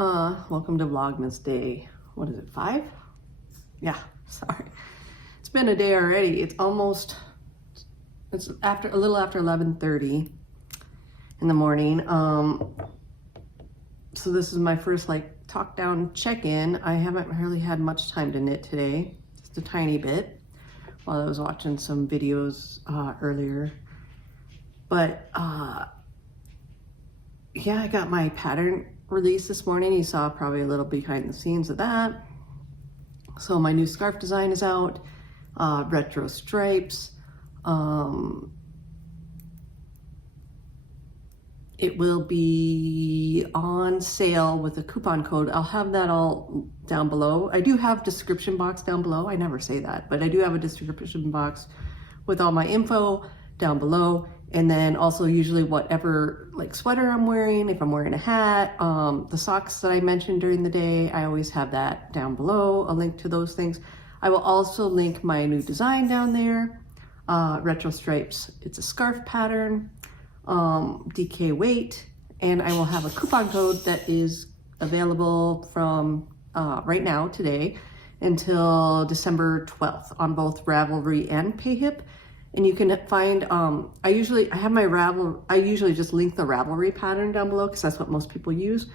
Welcome to Vlogmas day. What is it, 5? Yeah, sorry. It's been a day already. It's a little after 11:30 in the morning. So this is my first talk down check-in. I haven't really had much time to knit today, just a tiny bit, while I was watching some videos earlier. But yeah, I got my pattern release this morning. You saw probably a little behind the scenes of that. So my new scarf design is out, retro stripes. It will be on sale with a coupon code. I'll have that all down below. I do have description box down below. I never say that, but I do have a description box with all my info down below. And then also usually whatever sweater I'm wearing, if I'm wearing a hat, the socks that I mentioned during the day, I always have that down below, a link to those things. I will also link my new design down there, retro stripes. It's a scarf pattern, DK weight, and I will have a coupon code that is available from right now, today, until December 12th on both Ravelry and PayHip. And you can find, I usually just link the Ravelry pattern down below because that's what most people use.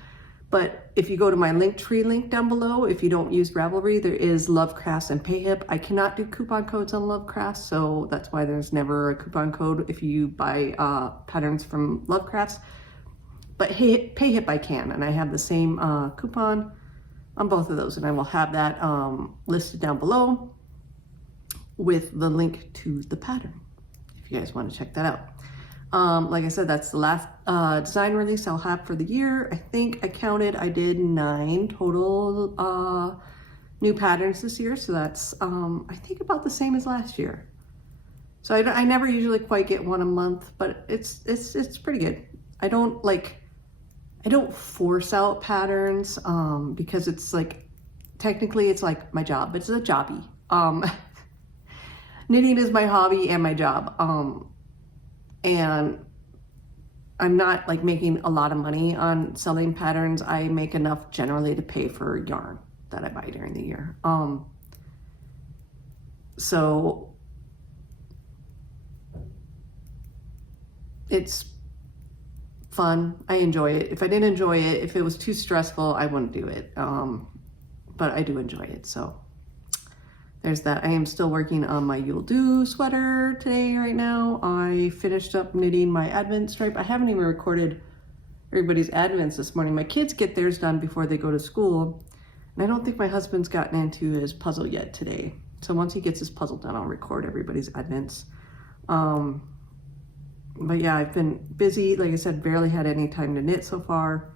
But if you go to my Linktree link down below, if you don't use Ravelry, there is Lovecrafts and PayHip. I cannot do coupon codes on Lovecrafts, so that's why there's never a coupon code if you buy patterns from Lovecrafts. But PayHip I can, and I have the same coupon on both of those, and I will have that listed down below with the link to the pattern if you guys want to check that out. Like I said, that's the last design release I'll have for the year. I think I did 9 total new patterns this year, so that's I think about the same as last year. So I never usually quite get one a month, but it's pretty good. I don't force out patterns because it's technically it's my job, but it's a jobby. Knitting is my hobby and my job, and I'm not making a lot of money on selling patterns. I make enough generally to pay for yarn that I buy during the year. So it's fun. I enjoy it. If I didn't enjoy it, if it was too stressful, I wouldn't do it. But I do enjoy it, so there's that. I am still working on my You'll Do sweater today, right now. I finished up knitting my Advent stripe. I haven't even recorded everybody's Advents this morning. My kids get theirs done before they go to school. And I don't think my husband's gotten into his puzzle yet today. So once he gets his puzzle done, I'll record everybody's Advents. But yeah, I've been busy. Like I said, barely had any time to knit so far.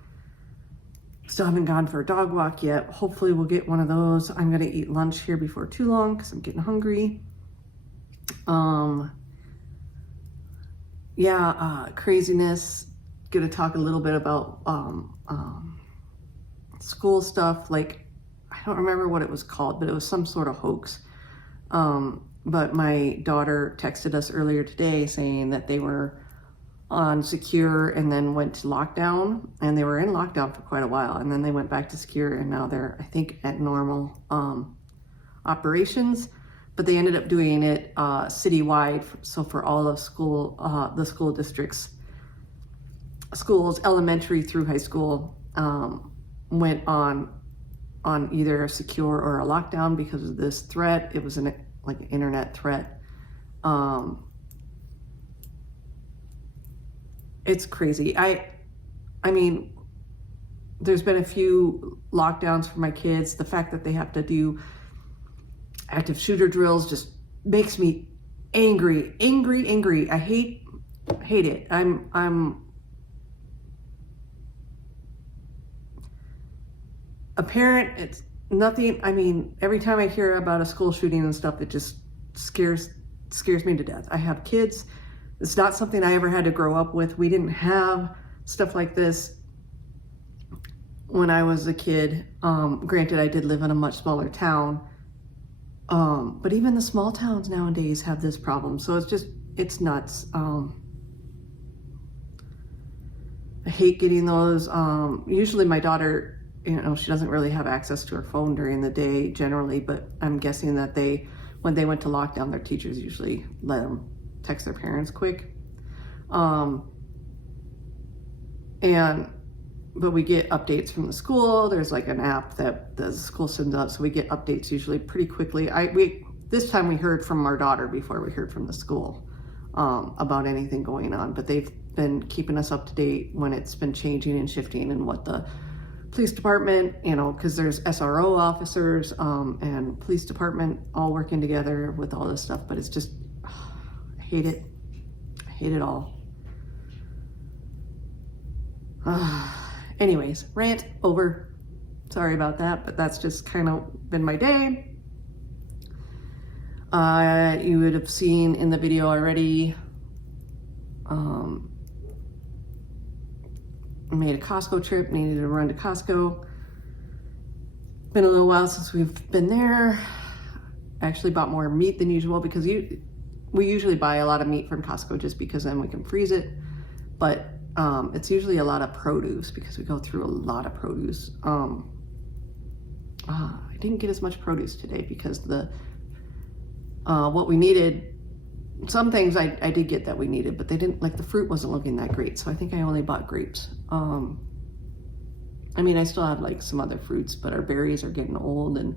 Still haven't gone for a dog walk yet. Hopefully we'll get one of those. I'm gonna eat lunch here before too long because I'm getting hungry. Craziness. Gonna talk a little bit about school stuff. I don't remember what it was called, but it was some sort of hoax. But my daughter texted us earlier today saying that they were on secure and then went to lockdown, and they were in lockdown for quite a while, and then they went back to secure, and now they're, I think, at normal operations, but they ended up doing it citywide. So for all of school, the school districts, schools, elementary through high school, went on either a secure or a lockdown because of this threat. It was an internet threat. It's crazy. I mean, there's been a few lockdowns for my kids. The fact that they have to do active shooter drills just makes me angry. I hate it. I'm a parent. It's nothing. I mean, every time I hear about a school shooting and stuff, it just scares me to death. I have kids. It's not something I ever had to grow up with. We didn't have stuff like this when I was a kid. Granted, I did live in a much smaller town. But even the small towns nowadays have this problem. So it's nuts. I hate getting those. Usually my daughter you know, she doesn't really have access to her phone during the day generally, but I'm guessing that when they went to lockdown, their teachers usually let them text their parents quick. But we get updates from the school. There's like an app that the school sends out, so we get updates usually pretty quickly. This time we heard from our daughter before we heard from the school about anything going on, but they've been keeping us up to date when it's been changing and shifting, and what the police department, you know, because there's SRO officers and police department all working together with all this stuff, but it's just, I hate it. I hate it all. Anyways, rant over. Sorry about that, but that's just kind of been my day. You would have seen in the video already, I made a Costco trip, needed to run to Costco. Been a little while since we've been there. I actually bought more meat than usual because we usually buy a lot of meat from Costco just because then we can freeze it. But it's usually a lot of produce because we go through a lot of produce. I didn't get as much produce today because what we needed, some things I did get that we needed, but they didn't, like the fruit wasn't looking that great. So I think I only bought grapes. I mean, I still have like some other fruits, but our berries are getting old, and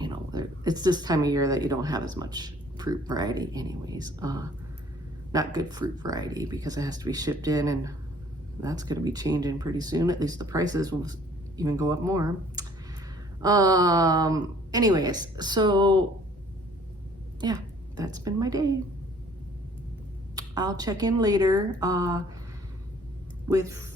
you know, it's this time of year that you don't have as much fruit variety anyways. Not good fruit variety because it has to be shipped in, and that's going to be changing pretty soon. At least the prices will even go up more. Anyways, so yeah, that's been my day. I'll check in later with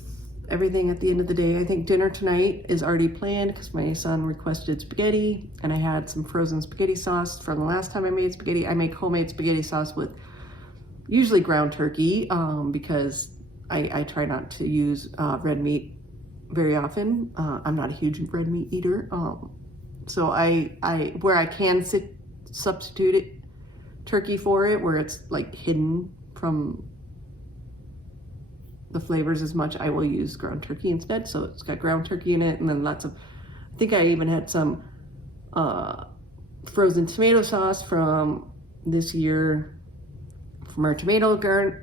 everything at the end of the day. I think dinner tonight is already planned because my son requested spaghetti, and I had some frozen spaghetti sauce from the last time I made spaghetti. I make homemade spaghetti sauce with usually ground turkey because I try not to use red meat very often. I'm not a huge red meat eater. So I where I can substitute it, turkey for it, where it's like hidden from the flavors as much, I will use ground turkey instead. So it's got ground turkey in it, and then lots of, I think I even had some frozen tomato sauce from this year from our tomato garden,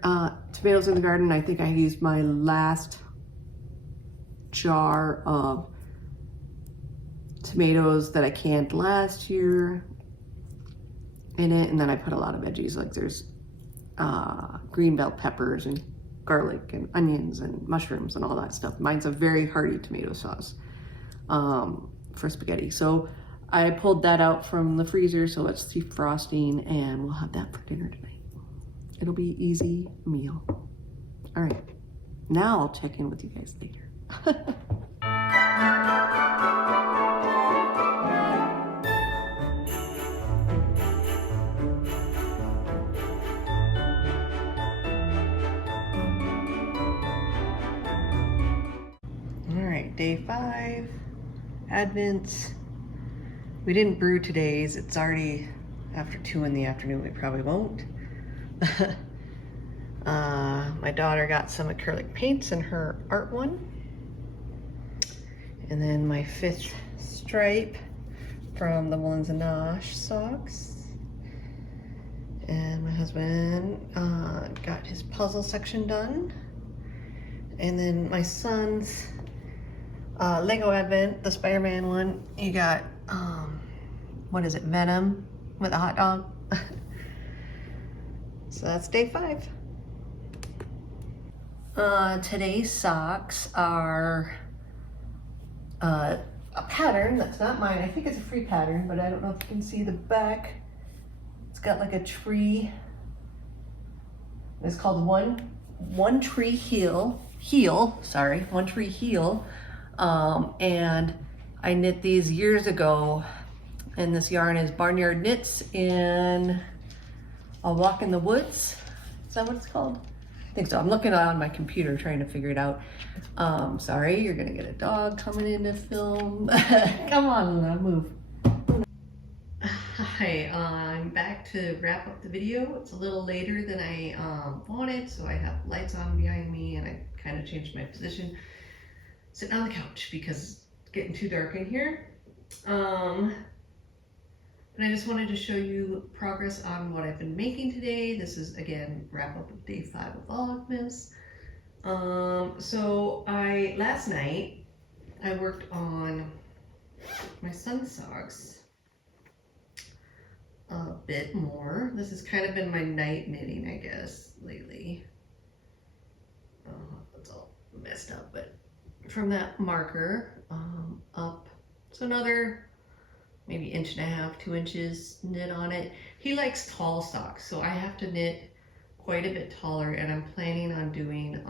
tomatoes in the garden. I think I used my last jar of tomatoes that I canned last year in it, and then I put a lot of veggies, like there's green bell peppers and garlic and onions and mushrooms and all that stuff. Mine's a very hearty tomato sauce for spaghetti. So I pulled that out from the freezer, so it's defrosting, and we'll have that for dinner tonight. It'll be an easy meal. All right, now I'll check in with you guys later. All right, day 5, Advent. We didn't brew today's. It's already after 2 in the afternoon. We probably won't. My daughter got some acrylic paints in her art one. And then my 5th stripe from the Mullins and Nosh socks. And my husband got his puzzle section done. And then my son's Lego Advent, the Spider-Man one, he got, what is it, Venom with a hot dog. So that's day 5. Today's socks are a pattern that's not mine. I think it's a free pattern, but I don't know if you can see the back. It's got like a tree. It's called One Tree Heel. One Tree Heel. And I knit these years ago, and this yarn is Barnyard Knits in A Walk in the Woods. Is that what it's called? I think so. I'm looking on my computer trying to figure it out. Sorry, you're gonna get a dog coming in to film. Come on, Luna, move. Hi, I'm back to wrap up the video. It's a little later than I wanted, so I have lights on behind me, and I kind of changed my position. sitting on the couch because it's getting too dark in here. And I just wanted to show you progress on what I've been making today. This is, again, wrap up of day 5 of Vlogmas. So last night, I worked on my sun socks a bit more. This has kind of been my night knitting, I guess, lately. It's all messed up, but from that marker up, so another maybe 1.5 to 2 inches knit on it. He likes tall socks, so I have to knit quite a bit taller, and I'm planning on doing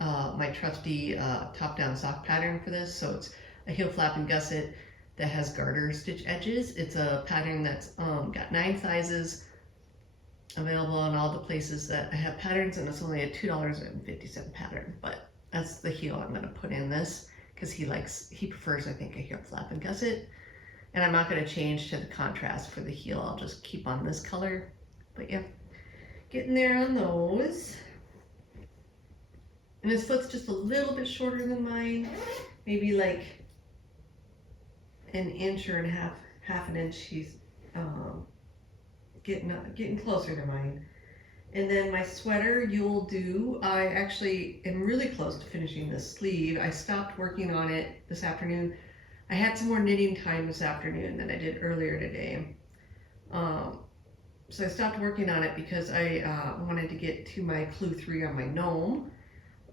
my trusty top-down sock pattern for this. So it's a heel flap and gusset that has garter stitch edges. It's a pattern that's got 9 sizes available in all the places that I have patterns, and it's only a $2.50 pattern, but that's the heel I'm going to put in this, because he prefers, I think, a heel flap and gusset. And I'm not going to change to the contrast for the heel. I'll just keep on this color. But yeah, getting there on those. And his foot's just a little bit shorter than mine, maybe like 1 inch or half an inch. He's getting closer to mine. And then my sweater, you'll do. I actually am really close to finishing this sleeve. I stopped working on it this afternoon. I had some more knitting time this afternoon than I did earlier today. So I stopped working on it because I wanted to get to my clue 3 on my gnome.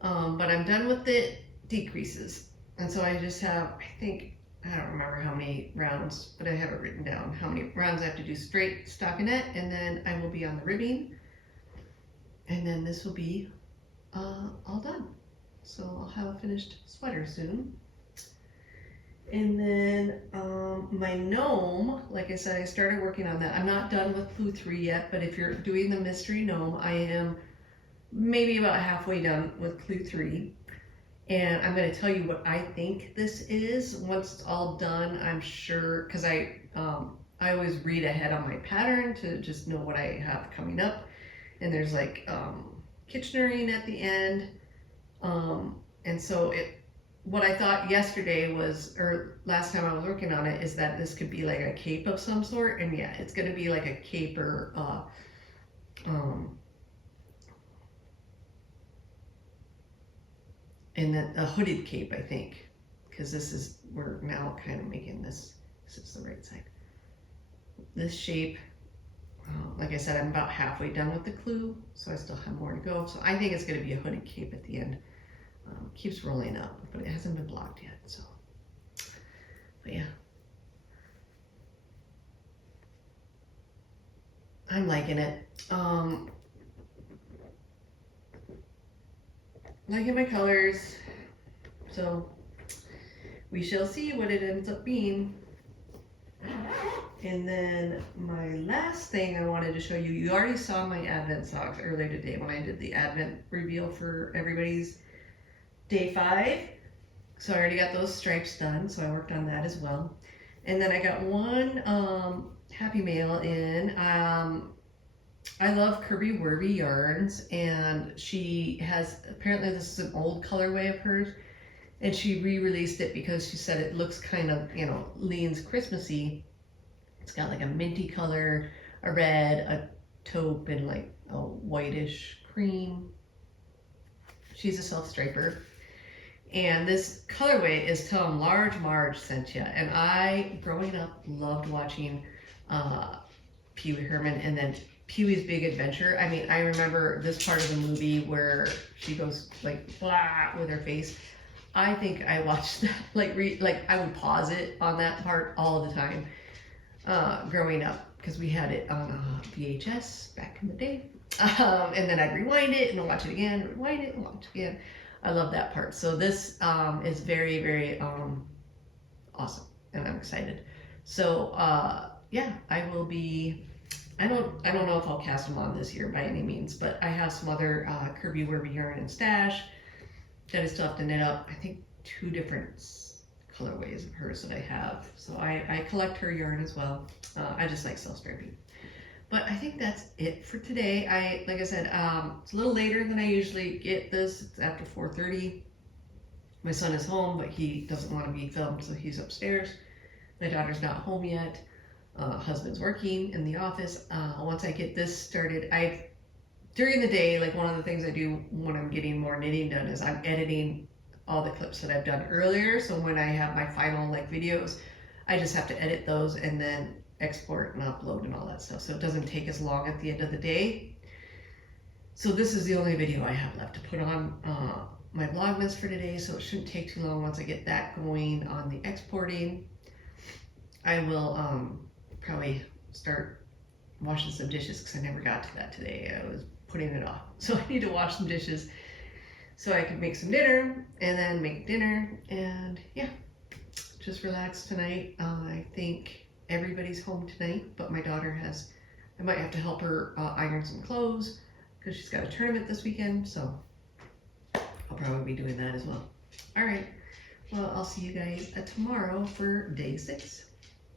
But I'm done with the decreases. And so I just have, I don't remember how many rounds, but I have it written down, how many rounds I have to do straight stockinette, and then I will be on the ribbing. And then this will be all done. So I'll have a finished sweater soon. And then my gnome, like I said, I started working on that. I'm not done with clue 3 yet, but if you're doing the mystery gnome, I am maybe about halfway done with clue 3. And I'm going to tell you what I think this is. Once it's all done, I'm sure, because I always read ahead on my pattern to just know what I have coming up. And there's like Kitchenerine at the end. And so what I thought yesterday was, or last time I was working on it, is that this could be like a cape of some sort. And yeah, it's going to be like a cape or and then a hooded cape, I think, because we're now kind of making this is the right side. This shape, like I said, I'm about halfway done with the clue, so I still have more to go. So I think it's going to be a hooded cape at the end. Keeps rolling up, but it hasn't been blocked yet, so. But yeah. I'm liking it. Liking my colors, so we shall see what it ends up being. And then my last thing I wanted to show you, you already saw my Advent socks earlier today when I did the Advent reveal for everybody's day 5. So I already got those stripes done, so I worked on that as well. And then I got one Happy Mail in. I love Kirby Werby yarns, and she has, apparently this is an old colorway of hers, and she re-released it because she said it looks kind of, leans Christmassy. It's got like a minty color, a red, a taupe, and like a whitish cream. She's a self-striper. And this colorway is Tell 'em Large Marge sent you. And I, growing up, loved watching Pee Wee Herman and then Pee-wee's Big Adventure. I mean, I remember this part of the movie where she goes like blah with her face. I think I watched that, I would pause it on that part all the time growing up, because we had it on VHS back in the day. And then I'd rewind it and watch it again, rewind it and watch it again. I love that part. So this is very, very awesome, and I'm excited. So yeah, I will be. I don't know if I'll cast them on this year by any means, but I have some other Kirby Werby yarn and stash that I still have to knit up. I think 2 different colorways of hers that I have. So I collect her yarn as well. I just like self-striping. But I think that's it for today. Like I said, it's a little later than I usually get this. It's after 4:30. My son is home, but he doesn't want to be filmed, so he's upstairs. My daughter's not home yet. Husband's working in the office. Once I get this started, during the day, like one of the things I do when I'm getting more knitting done is I'm editing all the clips that I've done earlier. So when I have my final like videos, I just have to edit those and then export and upload and all that stuff. So it doesn't take as long at the end of the day. So this is the only video I have left to put on my Vlogmas for today. So it shouldn't take too long. Once I get that going on the exporting, I will probably start washing some dishes because I never got to that today. I was putting it off. So I need to wash some dishes so I can make some dinner and then make dinner and yeah, just relax tonight. I think everybody's home tonight, but my daughter I might have to help her iron some clothes because she's got a tournament this weekend, so I'll probably be doing that as well. All right, well, I'll see you guys tomorrow for day 6.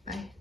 Bye.